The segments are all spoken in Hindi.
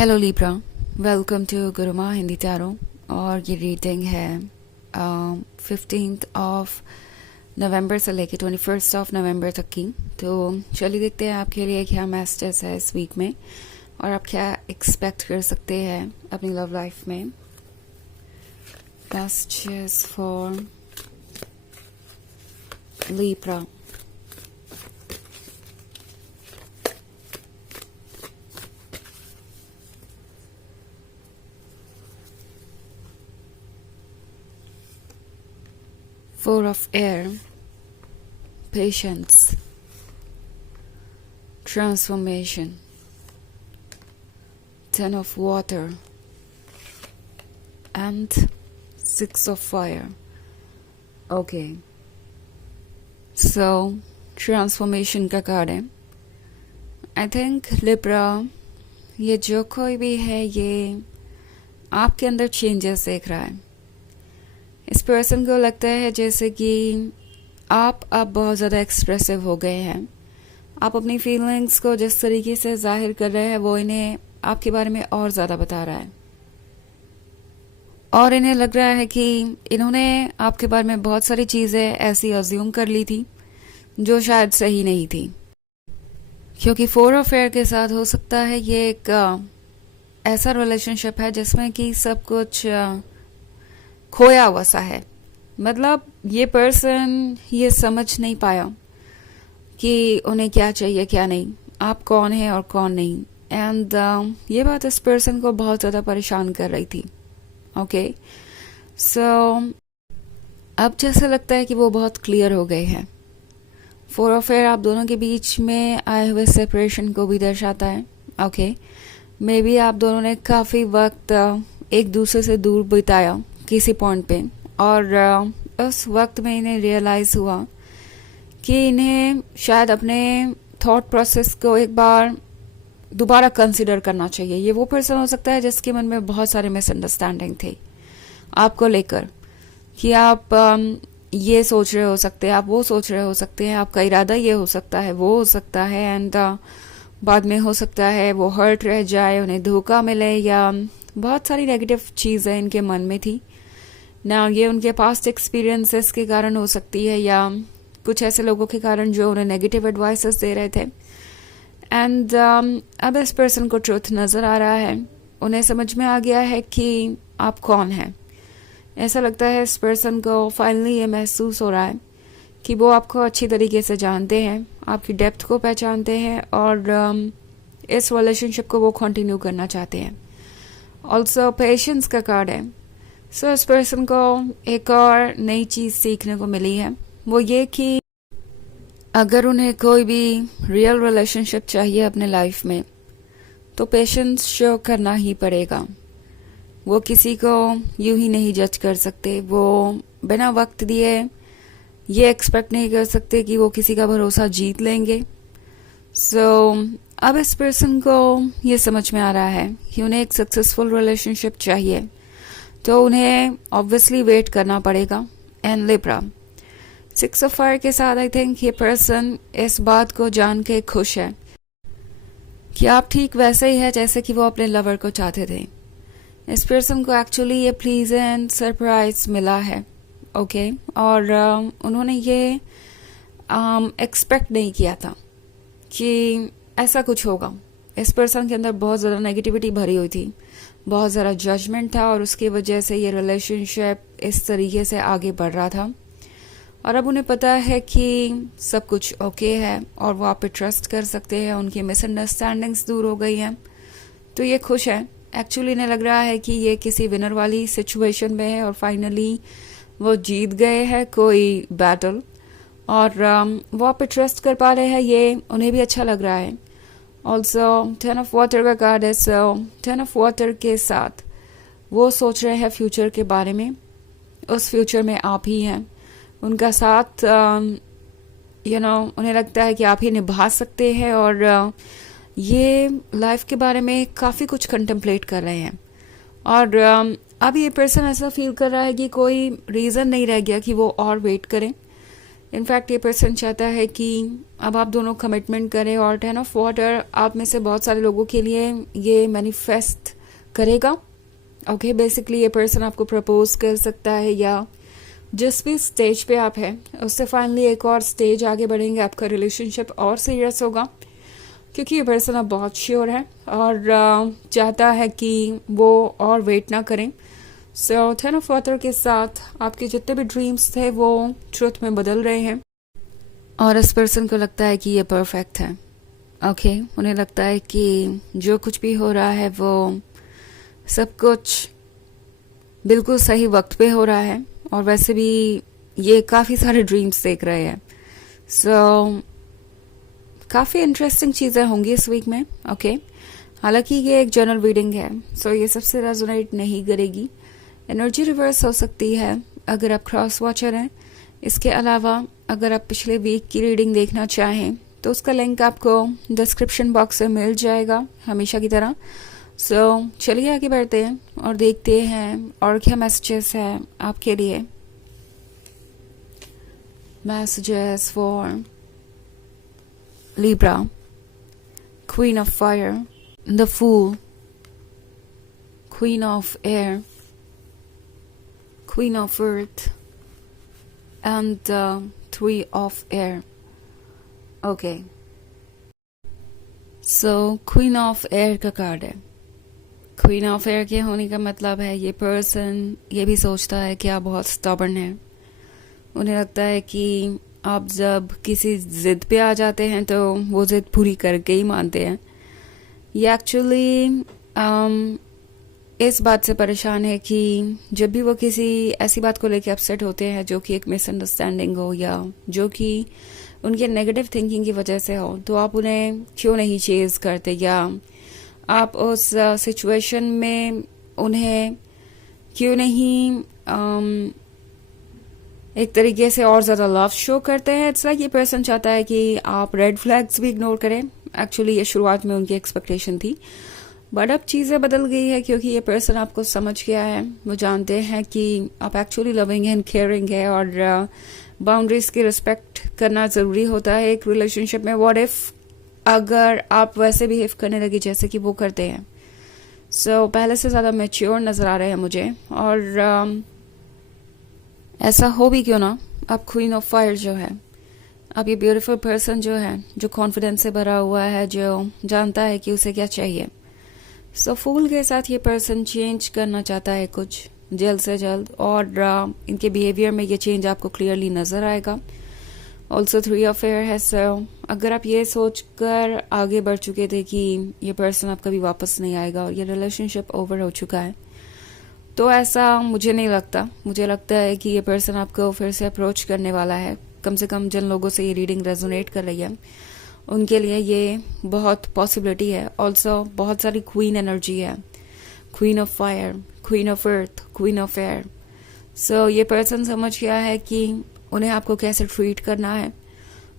Hello libra, welcome to Gurumaa Hindi tarot. और ये रीडिंग है 15 नवंबर से लेके 21 नवंबर तक की। तो चलिए देखते हैं आपके लिए क्या मैसेजेस है इस वीक में और आप क्या एक्सपेक्ट कर सकते हैं अपनी लव लाइफ में। Messages for Libra. Four of Air, Patience, Transformation, Ten of Water, and Six of Fire. Okay, so Transformation का कार्ड है। I think Libra, ये जो कोई भी है ये आपके अंदर चेंजेस देख रहा है। इस पर्सन को लगता है जैसे कि आप अब बहुत ज़्यादा एक्सप्रेसिव हो गए हैं। आप अपनी फीलिंग्स को जिस तरीके से जाहिर कर रहे हैं वो इन्हें आपके बारे में और ज़्यादा बता रहा है और इन्हें लग रहा है कि इन्होंने आपके बारे में बहुत सारी चीज़ें ऐसी अज्यूम कर ली थी जो शायद सही नहीं थी, क्योंकि फोर ऑफ एयर के साथ हो सकता है ये एक ऐसा रिलेशनशिप है जिसमें कि सब कुछ खोया हुआ सा है। मतलब ये पर्सन ये समझ नहीं पाया कि उन्हें क्या चाहिए क्या नहीं, आप कौन है और कौन नहीं। एंड ये बात इस पर्सन को बहुत ज़्यादा परेशान कर रही थी। ओके, सो अब जैसा लगता है कि वो बहुत क्लियर हो गए हैं। फोर ऑफ एयर आप दोनों के बीच में आए हुए सेपरेशन को भी दर्शाता है। ओके, मे बी आप दोनों ने काफ़ी वक्त एक दूसरे से दूर बिताया किसी पॉइंट पे, और उस वक्त में इन्हें रियलाइज़ हुआ कि इन्हें शायद अपने थॉट प्रोसेस को एक बार दोबारा कंसिडर करना चाहिए। ये वो पर्सन हो सकता है जिसके मन में बहुत सारे मिसअंडरस्टैंडिंग थे आपको लेकर, कि आप ये सोच रहे हो सकते हैं, आप वो सोच रहे हो सकते हैं, आपका इरादा ये हो सकता है, वो हो सकता है, एंड बाद में हो सकता है वो हर्ट रह जाए, उन्हें धोखा मिले, या बहुत सारी नेगेटिव चीज़ें इनके मन में थी ना। ये उनके पास्ट एक्सपीरियंसेस के कारण हो सकती है या कुछ ऐसे लोगों के कारण जो उन्हें नेगेटिव एडवाइसेस दे रहे थे। एंड अब इस पर्सन को ट्रुथ नज़र आ रहा है, उन्हें समझ में आ गया है कि आप कौन हैं। ऐसा लगता है इस पर्सन को फाइनली ये महसूस हो रहा है कि वो आपको अच्छी तरीके से जानते हैं, आपकी डेप्थ को पहचानते हैं और इस रिलेशनशिप को वो कंटिन्यू करना चाहते हैं। ऑल्सो पेशेंस का कार्ड है। सो इस पर्सन को एक और नई चीज़ सीखने को मिली है, वो ये कि अगर उन्हें कोई भी रियल रिलेशनशिप चाहिए अपने लाइफ में तो पेशेंस शो करना ही पड़ेगा। वो किसी को यूं ही नहीं जज कर सकते, वो बिना वक्त दिए ये एक्सपेक्ट नहीं कर सकते कि वो किसी का भरोसा जीत लेंगे। सो अब इस पर्सन को ये समझ में आ रहा है कि उन्हें एक सक्सेसफुल रिलेशनशिप चाहिए तो उन्हें ऑब्वियसली वेट करना पड़ेगा। And Libra, six of fire के साथ आई थिंक ये पर्सन इस बात को जान के खुश है कि आप ठीक वैसे ही है जैसे कि वो अपने लवर को चाहते थे। इस पर्सन को एक्चुअली ये प्लीजेंट सरप्राइज मिला है। ओके, और उन्होंने ये एक्सपेक्ट नहीं किया था कि ऐसा कुछ होगा। इस पर्सन के अंदर बहुत ज़्यादा नेगेटिविटी भरी हुई थी, बहुत ज़्यादा जजमेंट था और उसकी वजह से ये रिलेशनशिप इस तरीके से आगे बढ़ रहा था। और अब उन्हें पता है कि सब कुछ ओके है और वो आप पे ट्रस्ट कर सकते हैं, उनकी मिसअंडरस्टैंडिंग्स दूर हो गई हैं, तो ये खुश है। एक्चुअली इन्हें लग रहा है कि ये किसी विनर वाली सिचुएशन में है और फाइनली वो जीत गए हैं कोई बैटल, और वो आप पे ट्रस्ट कर पा रहे हैं, ये उन्हें भी अच्छा लग रहा है। ऑल्सो टेन ऑफ वाटर का कार्ड है। सो टेन ऑफ वाटर के साथ वो सोच रहे हैं फ्यूचर के बारे में, उस फ्यूचर में आप ही हैं उनका साथ। उन्हें लगता है कि आप ही निभा सकते हैं और ये लाइफ के बारे में काफ़ी कुछ कंटेम्पलेट कर रहे हैं। और अब ये पर्सन ऐसा फील कर रहा है कि कोई रीज़न नहीं रह गया कि वो और वेट करें, इनफैक्ट ये पर्सन चाहता है कि अब आप दोनों कमिटमेंट करें, और 10 ऑफ वाटर आप में से बहुत सारे लोगों के लिए ये मैनिफेस्ट करेगा। ओके, बेसिकली ये पर्सन आपको प्रपोज कर सकता है, या जिस भी स्टेज पे आप हैं उससे फाइनली एक और स्टेज आगे बढ़ेंगे, आपका रिलेशनशिप और सीरियस होगा, क्योंकि ये पर्सन अब बहुत श्योर है और चाहता है कि वो और वेट ना करें। सो 10 ऑफ वाटर के साथ आपके जितने भी ड्रीम्स थे वो ट्रुथ में बदल रहे हैं, और इस पर्सन को लगता है कि ये परफेक्ट है। ओके, उन्हें लगता है कि जो कुछ भी हो रहा है वो सब कुछ बिल्कुल सही वक्त पे हो रहा है, और वैसे भी ये काफ़ी सारे ड्रीम्स देख रहे हैं। सो काफ़ी इंटरेस्टिंग चीज़ें होंगी इस वीक में। ओके, हालांकि ये एक जनरल रीडिंग है, सो ये सबसे रेजोनेट नहीं करेगी। एनर्जी रिवर्स हो सकती है अगर आप क्रॉस वॉचर हैं। इसके अलावा अगर आप पिछले वीक की रीडिंग देखना चाहें तो उसका लिंक आपको डिस्क्रिप्शन बॉक्स में मिल जाएगा हमेशा की तरह। सो चलिए आगे बढ़ते हैं और देखते हैं और क्या मैसेजेस हैं आपके लिए। Messages for Libra, Queen of Fire, the Fool, Queen of Air, Queen of Earth, and Three of Air. Okay. So, Queen of Air का कार्ड है। Queen of Air के होने का मतलब है ये पर्सन ये भी सोचता है कि आप बहुत stubborn हैं। उन्हें लगता है कि आप जब किसी ज़िद पे आ जाते हैं तो वो ज़िद पूरी करके ही मानते हैं। ये एक्चुअली इस बात से परेशान है कि जब भी वो किसी ऐसी बात को लेके अपसेट होते हैं जो कि एक मिसअंडरस्टैंडिंग हो या जो कि उनके नेगेटिव थिंकिंग की वजह से हो, तो आप उन्हें क्यों नहीं चेज़ करते, या आप उस सिचुएशन में उन्हें क्यों नहीं एक तरीके से और ज़्यादा लव शो करते हैं। इट्स लाइक ये पर्सन चाहता है कि आप रेड फ्लैग्स भी इग्नोर करें। एक्चुअली ये शुरुआत में उनकी एक्सपेक्टेशन थी, बट अब चीज़ें बदल गई है क्योंकि ये पर्सन आपको समझ गया है। वो जानते हैं कि आप एक्चुअली लविंग एंड केयरिंग है, और बाउंड्रीज की रिस्पेक्ट करना ज़रूरी होता है एक रिलेशनशिप में। व्हाट इफ़ अगर आप वैसे बिहेव करने लगे जैसे कि वो करते हैं। सो पहले से ज़्यादा मैच्योर नज़र आ रहे हैं मुझे, और ऐसा हो भी क्यों ना, आप क्वीन ऑफ फायर जो है, अब ये ब्यूटीफुल पर्सन जो है, जो कॉन्फिडेंस से भरा हुआ है, जो जानता है कि उसे क्या चाहिए। सो फूल के साथ ये पर्सन चेंज करना चाहता है कुछ जल्द से जल्द, और इनके बिहेवियर में ये चेंज आपको क्लियरली नज़र आएगा। ऑल्सो थ्री ऑफ एयर है। सो अगर आप ये सोच कर आगे बढ़ चुके थे कि ये पर्सन आप कभी वापस नहीं आएगा और ये रिलेशनशिप ओवर हो चुका है, तो ऐसा मुझे नहीं लगता। मुझे लगता है कि ये पर्सन आपको फिर से अप्रोच करने वाला है। कम से कम जिन लोगों से ये रीडिंग रेजोनेट कर रही है उनके लिए ये बहुत पॉसिबिलिटी है। ऑल्सो बहुत सारी क्वीन एनर्जी है, queen of fire, queen of earth, queen of air. So ये पर्सन समझ गया है कि उन्हें आपको कैसे ट्रीट करना है।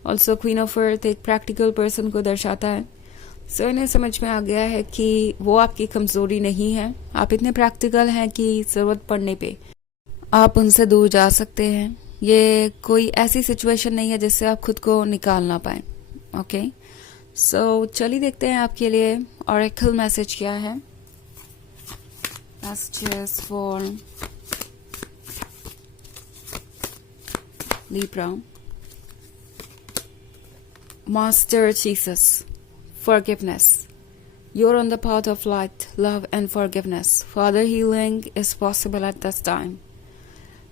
ऑल्सो क्वीन ऑफ अर्थ एक प्रैक्टिकल पर्सन को दर्शाता है। सो इन्हें समझ में आ गया है कि वो आपकी कमज़ोरी नहीं है। आप इतने प्रैक्टिकल हैं कि ज़रूरत पड़ने पे आप उनसे दूर जा सकते हैं। ये कोई ऐसी सिचुएशन नहीं है जिससे आप खुद को निकाल ना पाए। ओके, सो चलिए देखते हैं आपके लिए ऑरेकल मैसेज क्या है। Messages for Libra, Master Jesus, forgiveness. You're on the path of light, love and forgiveness. Father, healing is possible at this time.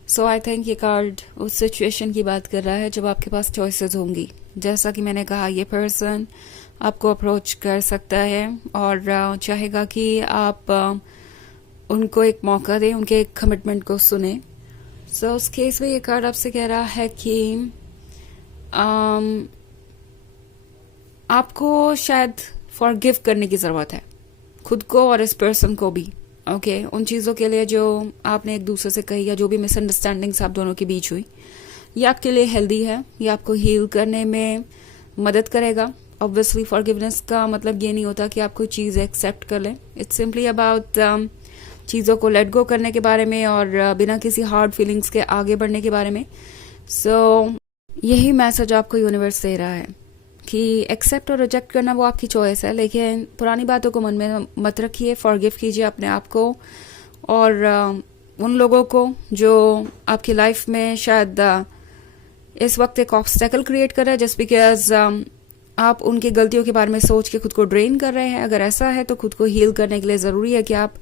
So I think ये कार्ड उस सिचुएशन की बात कर रहा है जब आपके पास चॉइसेस होंगी। जैसा कि मैंने कहा, ये पर्सन आपको अप्रोच कर सकता है और चाहेगा कि आप उनको एक मौका दें, उनके एक कमिटमेंट को सुने। सो उस केस में ये कार्ड आपसे कह रहा है कि आपको शायद फॉरगिव करने की ज़रूरत है, खुद को और इस पर्सन को भी। ओके, उन चीज़ों के लिए जो आपने एक दूसरे से कही या जो भी मिसअंडरस्टैंडिंग्स आप दोनों के बीच हुई, ये आपके लिए हेल्दी है, ये आपको हील करने में मदद करेगा। ऑब्वियसली फॉरगिवनेस का मतलब ये नहीं होता कि आप कोई चीज़ एक्सेप्ट कर लें। इट्स सिंपली अबाउट चीज़ों को लेट गो करने के बारे में और बिना किसी हार्ड फीलिंग्स के आगे बढ़ने के बारे में। सो यही मैसेज आपको यूनिवर्स दे रहा है कि एक्सेप्ट और रिजेक्ट करना वो आपकी चॉइस है, लेकिन पुरानी बातों को मन में मत रखिए, फॉरगिव कीजिए अपने आप को और उन लोगों को जो आपकी लाइफ में शायद इस वक्त एक ऑब्स्टेकल क्रिएट कर रहा है जस्ट बिकॉज आप उनकी गलतियों के बारे में सोच के खुद को ड्रेन कर रहे हैं। अगर ऐसा है तो खुद को हील करने के लिए ज़रूरी है कि आप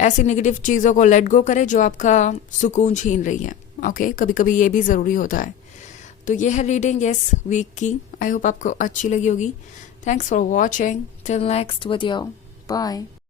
ऐसी नेगेटिव चीज़ों को लेट गो करें जो आपका सुकून छीन रही है। ओके, कभी कभी ये भी ज़रूरी होता है। तो ये है रीडिंग इस वीक की। आई होप आपको अच्छी लगी होगी। Thanks for watching. Till next video, bye.